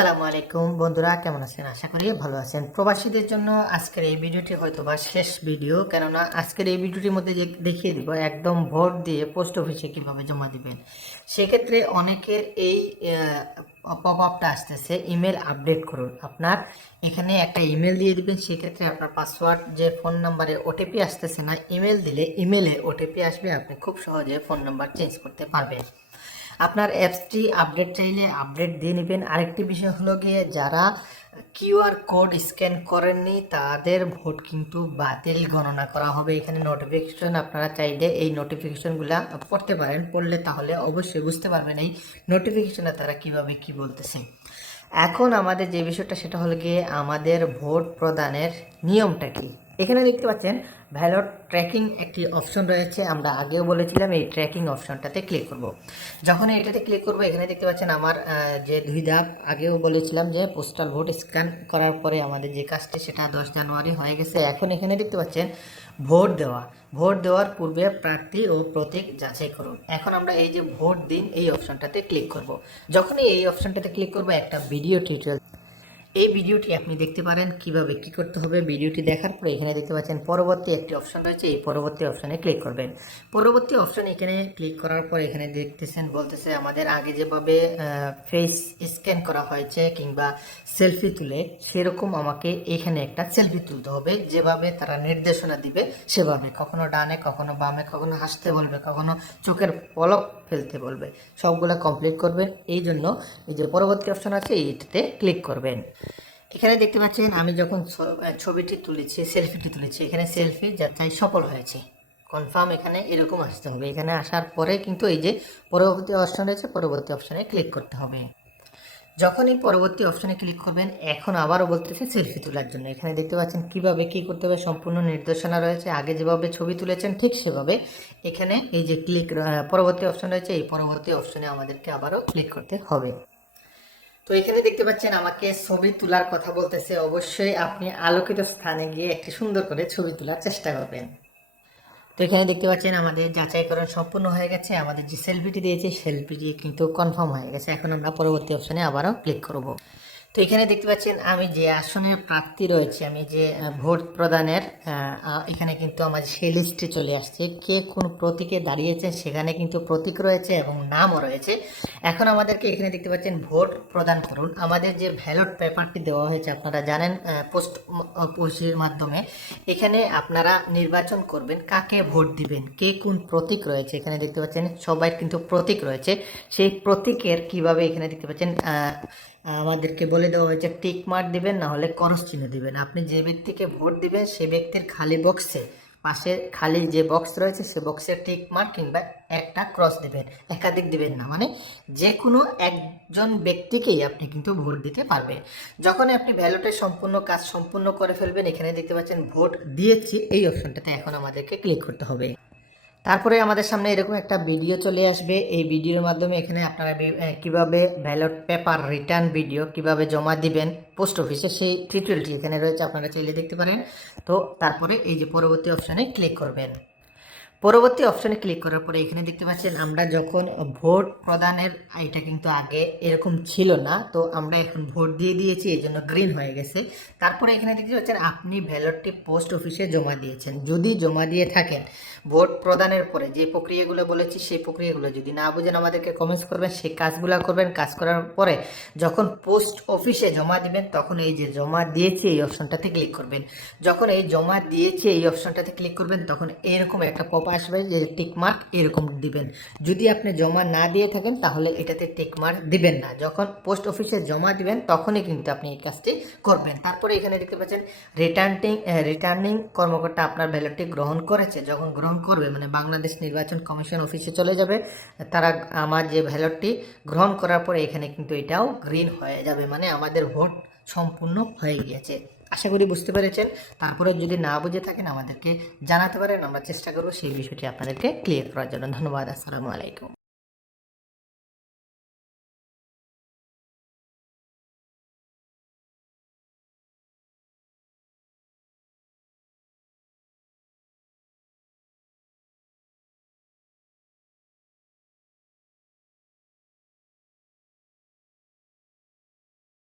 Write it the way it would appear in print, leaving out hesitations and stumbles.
আসসালামু আলাইকুম বন্ধুরা, কেমন আছেন? আশা করি ভালো আছেন। প্রবাসীদের জন্য আজকের এই ভিডিওটি হয়তো বা শেষ ভিডিও, কেননা আজকের এই ভিডিওটির মধ্যে দেখিয়ে দিব একদম ভোট দিয়ে পোস্ট অফিসে কীভাবে জমা দিবেন। সেক্ষেত্রে অনেকের এই পপ আপটা আসতেছে, ইমেল আপডেট করুন। আপনার এখানে একটা ইমেল দিয়ে দিবেন, সেক্ষেত্রে আপনার পাসওয়ার্ড যে ফোন নাম্বারে ওটিপি আসতেছে না, ইমেল দিলে ইমেলে ওটিপি আসবে, আপনি খুব সহজে ফোন নাম্বার চেঞ্জ করতে পারবেন। আপনার অ্যাপসটি আপডেট চাইলে আপডেট দিয়ে নেবেন। আরেকটি বিষয় হলো গিয়ে, যারা কিউআর কোড স্ক্যান করেননি তাদের ভোট কিন্তু বাতিল গণনা করা হবে। এখানে নোটিফিকেশন আপনারা চাইলে এই নোটিফিকেশনগুলো পড়তে পারেন, পড়লে তাহলে অবশ্যই বুঝতে পারবেন এই নোটিফিকেশনে তারা কিভাবে কি বলতেছে। এখন আমাদের যে বিষয়টা সেটা হলো গিয়ে আমাদের ভোট প্রদানের নিয়মটা কি। এখানে দেখতে পাচ্ছেন ভ্যালট ট্র্যাকিং একটি অপশন রয়েছে। আমরা আগেও বলেছিলাম এই ট্র্যাকিং অপশনটাতে ক্লিক করব। যখন এটাতে ক্লিক করব, এখানে দেখতে পাচ্ছেন আমার যে 2 ধাপ আগেও বলেছিলাম যে পোস্টাল ভোট স্ক্যান করার পরে আমাদের যে কাজটি সেটা 10 জানুয়ারি হয়ে গেছে। এখন এখানে দেখতে পাচ্ছেন ভোট দেওয়ার পূর্বে প্রার্থী ও প্রতীক যাচাই করুন। এখন আমরা এই যে ভোট দিন এই অপশনটাতে ক্লিক করব। যখনই এই অপশনটাতে ক্লিক করব, একটা ভিডিও টিউটোরিয়াল, এই ভিডিওটি আপনি দেখতে পারেন কিভাবে কি করতে হবে। ভিডিওটি দেখার পরে এখানে দেখতে পাচ্ছেন পরবর্তী একটি অপশন রয়েছে, এই পরবর্তী অপশনে ক্লিক করবেন। পরবর্তী অপশন এখানে ক্লিক করার পর এখানে দেখতেছেন বলতেছে আমাদের আগে যেভাবে ফেস স্ক্যান করা হয়েছে কিংবা সেলফি তুলে, সেরকম আমাকে এখানে একটা সেলফি তুলতে হবে। যেভাবে তারা নির্দেশনা দিবে সেভাবে, কখনো ডানে কখনো বামে, কখনো হাসতে বলবে, কখনো চোখের পলক ফেলতে বলবে, সবগুলো কমপ্লিট করবেন। এই জন্য এই যে পরবর্তী অপশন আছে এইটাতে ক্লিক করবেন। এখানে দেখতে পাচ্ছেন আমি যখন ছবিটি তুলেছি, সেলফিটি তুলেছি, এখানে সেলফি যাচাই সফল হয়েছে, কনফার্ম। এখানে এরকম আসতে হবে। এখানে আসার পরে কিন্তু এই যে পরবর্তী অপশন রয়েছে, পরবর্তী অপশনে ক্লিক করতে হবে। যখনই পরবর্তী অপশনে ক্লিক করবেন, এখন আবারও বলতেছে সেলফি তোলার জন্য। এখানে দেখতে পাচ্ছেন কিভাবে কি করতে হবে, সম্পূর্ণ নির্দেশনা রয়েছে। আগে যেভাবে ছবি তুলেছেন ঠিক সেভাবে এখানে এই যে পরবর্তী অপশন রয়েছে, এই পরবর্তী অপশনে আমাদেরকে আবারও ক্লিক করতে হবে। তো এখানে দেখতে পাচ্ছেন আমাকে ছবি তোলার কথা বলতেছে। অবশ্যই আপনি আলোকিত স্থানে গিয়ে একটি সুন্দর করে ছবি তোলার চেষ্টা করবেন। তো এখানে দেখতে পাচ্ছেন আমাদের যাচাইকরণ সম্পূর্ণ হয়ে গেছে। আমাদের যে সেলফিটি দিয়েছে সেলফিটি কিন্তু কনফার্ম হয়ে গেছে। এখন আমরা পরবর্তী অপশনে আবারও ক্লিক করব। তো এখানে দেখতে পাচ্ছেন আমি যে আসনের প্রার্থী রয়েছে, আমি যে ভোট প্রদানের এখানে কিন্তু আমার সেই লিস্টে চলে আসছে, কে কোন প্রতীকে দাঁড়িয়েছেন সেখানে কিন্তু প্রতীক রয়েছে এবং নামও রয়েছে। এখন আমাদেরকে এখানে দেখতে পাচ্ছেন ভোট প্রদান করুন। আমাদের যে ব্যালট পেপারটি দেওয়া হয়েছে আপনারা জানেন, পোস্ট অফিসের মাধ্যমে এখানে আপনারা নির্বাচন করবেন কাকে ভোট দিবেন, কে কোন প্রতীক রয়েছে। এখানে দেখতে পাচ্ছেন সবাই কিন্তু প্রতীক রয়েছে। সেই প্রতীকের কিভাবে এখানে দেখতে পাচ্ছেন আমাদেরকে বলে দেওয়া হয়েছে টিক মার্ক দিবেন, না হলে ক্রস চিহ্ন দিবেন। আপনি যে ব্যক্তিকে ভোট দিবেন সেই ব্যক্তির খালি বক্সে পাশে খালি যে বক্স রয়েছে সে বক্সে টিক মার্ক কিংবা একটা ক্রস দিবেন, একাধিক দিবেন না। মানে যে কোনো একজন ব্যক্তিকেই আপনি কিন্তু ভোট দিতে পারবেন। যখন আপনি ব্যালটের সম্পূর্ণ কাজ সম্পূর্ণ করে ফেলবেন, এখানে দেখতে পাচ্ছেন ভোট দিয়েছি এই অপশনটাতে এখন আমাদেরকে ক্লিক করতে হবে। তারপরে আমাদের সামনে এরকম একটা ভিডিও চলে আসবে। এই ভিডিওর মাধ্যমে এখানে আপনারা কিভাবে ব্যালট পেপার রিটার্ন ভিডিও কিভাবে জমা দিবেন পোস্ট অফিসে সেই টিউটোরিয়ালটি এখানে রয়েছে, আপনারা চাইলে দেখতে পারেন। তো তারপরে এই যে পরবর্তী অপশানে ক্লিক করবেন। পরবর্তী অপশনে ক্লিক করার পরে এখানে দেখতে পাচ্ছেন আমরা যখন ভোট প্রদানের, এটা কিন্তু আগে এরকম ছিল না, তো আমরা এখন ভোট দিয়ে দিয়েছি এই জন্য গ্রিন হয়ে গেছে। তারপরে এখানে দেখতে পাচ্ছেন আপনি ব্যালটটি পোস্ট অফিসে জমা দিয়েছেন। যদি জমা দিয়ে থাকেন, ভোট প্রদানের পরে যে প্রক্রিয়াগুলো বলেছি সেই প্রক্রিয়াগুলো যদি না বুঝেন আমাদেরকে কমেন্টস করবেন, সেই কাজগুলো করবেন। কাজ করার পরে যখন পোস্ট অফিসে জমা দিবেন তখন এই যে জমা দিয়েছি এই অপশনটাতে ক্লিক করবেন। যখন এই জমা দিয়েছি এই অপশনটাতে ক্লিক করবেন তখন এরকম একটা পপ আসবে যে টিক মার্ক এরকম দিবেন। যদি আপনি জমা না দিয়ে থাকেন তাহলে এটাতে টিক মার্ক দিবেন না। যখন পোস্ট অফিসে জমা দিবেন তখনই কিন্তু আপনি এই কাজটি করবেন। তারপরে এখানে দেখতে পাচ্ছেন রিটার্নিং কর্মকর্তা আপনার ব্যালটটি গ্রহণ করেছে। যখন গ্রহণ করবে মানে বাংলাদেশ নির্বাচন কমিশন অফিসে চলে যাবে, তারা আমার যে ব্যালটটি গ্রহণ করার পরে এখানে কিন্তু এটাও গ্রিন হয়ে যাবে, মানে আমাদের ভোট সম্পূর্ণ হয়ে গিয়েছে। আশা করি বুঝতে পেরেছেন। তারপরে যদি না বুঝে থাকেন আমাদেরকে জানাতে পারেন, আমরা চেষ্টা করব সেই বিষয়টি আপনাদেরকে ক্লিয়ার করার জন্য। ধন্যবাদ। আসসালামু আলাইকুম।